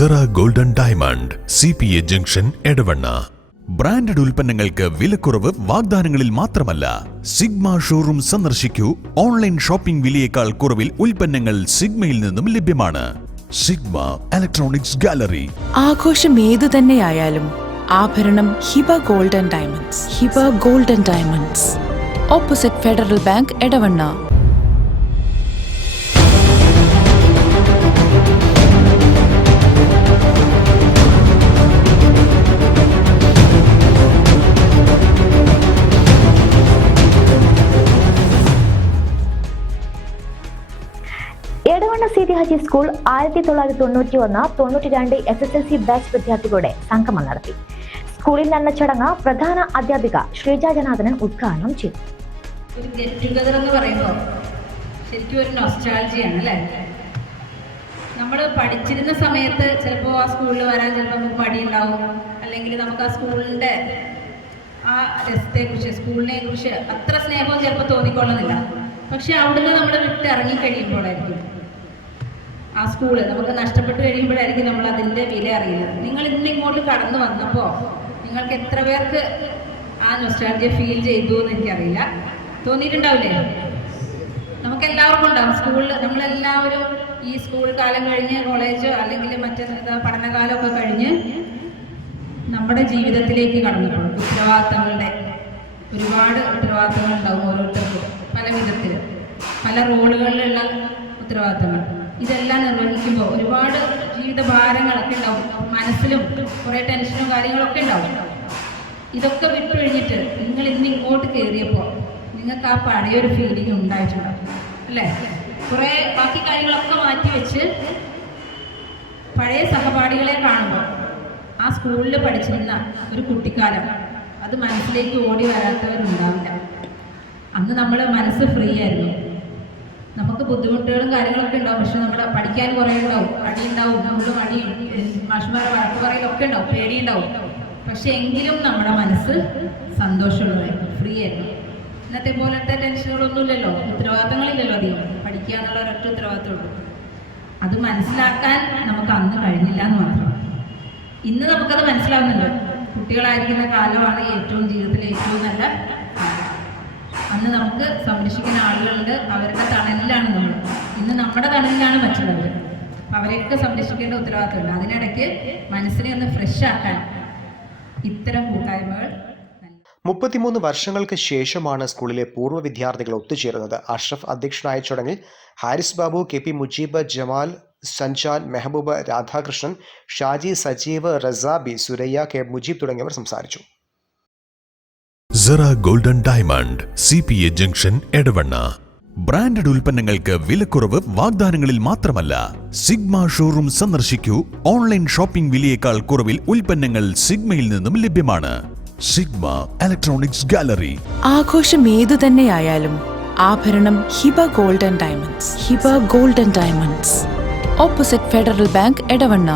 Cera golden diamond CPA junction Edavanna. Branded ഉൽപ്പന്നങ്ങൾക്ക് വിലക്കുറവ് വാഗ്ദാനങ്ങളിൽ മാത്രമല്ല, സിഗ്മ ഷോറൂം സന്ദർശിക്കൂ. ഓൺലൈൻ ഷോപ്പിംഗ് വിലയേക്കാൾ കുറവിൽ ഉൽപ്പന്നങ്ങൾ സിഗ്മയിൽ നിന്നും ലഭ്യമാണ്. Sigma electronics gallery. ആഘോഷം ഏതു തന്നെയായാലും ആഭരണം Hiba golden diamonds. Hiba golden diamonds, opposite federal bank, Edavanna. Edavanna city Haji school 1991-92 SSLC batch വിദ്യാർത്ഥികളുടെ സംഗമം നടത്തി. സ്കൂളിൽ നടന്ന ചടങ്ങ് പ്രധാന അധ്യാപിക ശ്രീജ ജനാർദ്ദനൻ ഉദ്ഘാടനം ചെയ്തു. ഒരു ഗെറ്റ് ടുഗദർ എന്ന് പറയുമ്പോൾ ശരിക്കും ഒരു നൊസ്റ്റാൾജിയാണ് അല്ലേ? നമ്മൾ പഠിച്ചിരുന്ന സമയത്ത് ചിലപ്പോൾ ആ സ്കൂളിൽ വരാൻ ചിലപ്പോൾ നമുക്ക് മടിയുണ്ടാവും, അല്ലെങ്കിൽ നമുക്ക് ആ സ്കൂളിൻ്റെ ആ രസത്തെക്കുറിച്ച്, സ്കൂളിനെ കുറിച്ച് അത്ര സ്നേഹവും ചിലപ്പോൾ തോന്നിക്കൊള്ളുന്നില്ല. പക്ഷെ അവിടുന്ന് നമ്മൾ വിട്ട് ഇറങ്ങി കഴിയുമ്പോഴായിരിക്കും ആ സ്കൂള് നമുക്ക് നഷ്ടപ്പെട്ട് കഴിയുമ്പോഴായിരിക്കും നമ്മൾ അതിൻ്റെ വില അറിയുന്നത്. നിങ്ങൾ ഇന്ന് ഇങ്ങോട്ട് കടന്നു വന്നപ്പോൾ നിങ്ങൾക്ക് എത്ര പേർക്ക് ആ നൊസ്റ്റാൾജിയ ഫീൽ ചെയ്തു എന്ന് എനിക്കറിയില്ല. തോന്നിയിട്ടുണ്ടാവില്ലേ? നമുക്ക് എല്ലാവർക്കും ഉണ്ടാവും. സ്കൂളിൽ നമ്മളെല്ലാവരും ഈ സ്കൂൾ കാലം കഴിഞ്ഞ് കോളേജോ അല്ലെങ്കിൽ മറ്റേ പഠനകാലമൊക്കെ കഴിഞ്ഞ് നമ്മുടെ ജീവിതത്തിലേക്ക് കടന്നപ്പോൾ ഉത്തരവാദിത്തങ്ങളുടെ ഒരുപാട് ഉത്തരവാദിത്തങ്ങൾ ഉണ്ടാവും ഓരോരുത്തർക്കും, പല വിധത്തിൽ പല റോളുകളിലുള്ള ഉത്തരവാദിത്തങ്ങൾ. ഇതെല്ലാം നിർവഹിക്കുമ്പോൾ ഒരുപാട് ജീവിത ഭാരങ്ങളൊക്കെ ഉണ്ടാവും, മനസ്സിലും കുറേ ടെൻഷനും കാര്യങ്ങളൊക്കെ ഉണ്ടാവും. ഇതൊക്കെ വിട്ടുകഴിഞ്ഞിട്ട് നിങ്ങൾ ഇന്ന് ഇങ്ങോട്ട് കയറിയപ്പോൾ നിങ്ങൾക്ക് ആ പഴയൊരു ഫീലിംഗ് ഉണ്ടായിട്ടുണ്ടാവും അല്ലേ? കുറേ ബാക്കി കാര്യങ്ങളൊക്കെ മാറ്റി വെച്ച് പഴയ സഹപാഠികളെ കാണുമ്പോൾ ആ സ്കൂളിൽ പഠിച്ചിരുന്ന ഒരു കുട്ടിക്കാലം അത് മനസ്സിലേക്ക് ഓടി വരാത്തവരുണ്ടാവില്ല. അന്ന് നമ്മുടെ മനസ്സ് ഫ്രീ ആയിരുന്നു. നമുക്ക് ബുദ്ധിമുട്ടുകളും കാര്യങ്ങളൊക്കെ ഉണ്ടാവും, പക്ഷെ നമ്മുടെ പഠിക്കാൻ കുറേ ഉണ്ടാവും, അടിയുണ്ടാവും, നമുക്ക് മടിയും മാഷ്മാരെ വഴക്ക് പറയലൊക്കെ ഉണ്ടാവും, പേടിയുണ്ടാവും. പക്ഷെ എങ്കിലും നമ്മുടെ മനസ്സ് സന്തോഷമുള്ളതായിരുന്നു, ഫ്രീ ആയിരുന്നു. ഇന്നത്തെ പോലത്തെ ടെൻഷനുകളൊന്നുമില്ലല്ലോ, ഉത്തരവാദിത്തങ്ങളില്ലല്ലോ അധികം. പഠിക്കുക എന്നുള്ള ഒരൊറ്റ ഉത്തരവാദിത്തമുള്ളൂ. അത് മനസ്സിലാക്കാൻ നമുക്ക് അന്ന് കഴിഞ്ഞില്ല എന്ന് മാത്രം. ഇന്ന് നമുക്കത് മനസ്സിലാവുന്നുണ്ട്. കുട്ടികളായിരിക്കുന്ന കാലമാണ് ഏറ്റവും ജീവിതത്തിലെ ഏറ്റവും നല്ല കാലം. അന്ന് നമുക്ക് സംരക്ഷിക്കുന്ന ആളുകളുണ്ട്, അവരുടെ തണലിലാണ് നമ്മൾ. ഇന്ന് നമ്മുടെ തണലിലാണ് മറ്റുള്ളവർ. അപ്പം അവരെയൊക്കെ സംരക്ഷിക്കേണ്ട ഉത്തരവാദിത്തമുണ്ട്. അതിനിടയ്ക്ക് മനസ്സിനെ ഒന്ന് ഫ്രഷ് ആക്കാൻ ഇത്തരം കൂട്ടായ്മകൾ. 33 വർഷങ്ങൾക്ക് ശേഷമാണ് സ്കൂളിലെ പൂർവ്വ വിദ്യാർത്ഥികൾ ഒത്തുചേരുന്നത്. അഷ്റഫ് അധ്യക്ഷനായ ചടങ്ങിൽ ഹാരിസ് ബാബു, KP മുജീബ്, ജമാൽ, സഞ്ജാൻ, മെഹബൂബ്, രാധാകൃഷ്ണൻ, ഷാജി, സജീവ്, റസാബി, സുരയ്യ, K മുജീബ് തുടങ്ങിയവർ സംസാരിച്ചു. Sera golden diamond CPA junction Edavanna. Branded ഉൽപ്പന്നങ്ങൾക്ക് വിലക്കുറവ് വാഗ്ദാനങ്ങളിൽ മാത്രമല്ല, സിഗ്മ ഷോറൂം സന്ദർശിക്കൂ. ഓൺലൈൻ ഷോപ്പിംഗ് വിലയേക്കാൾ കുറവിൽ ഉൽപ്പന്നങ്ങൾ സിഗ്മയിൽ നിന്നും ലഭ്യമാണ്. Sigma electronics gallery. ആഘോഷം ഏതു തന്നെയായാലും ആഭരണം Hiba golden diamonds. Hiba golden diamonds, opposite federal bank, Edavanna.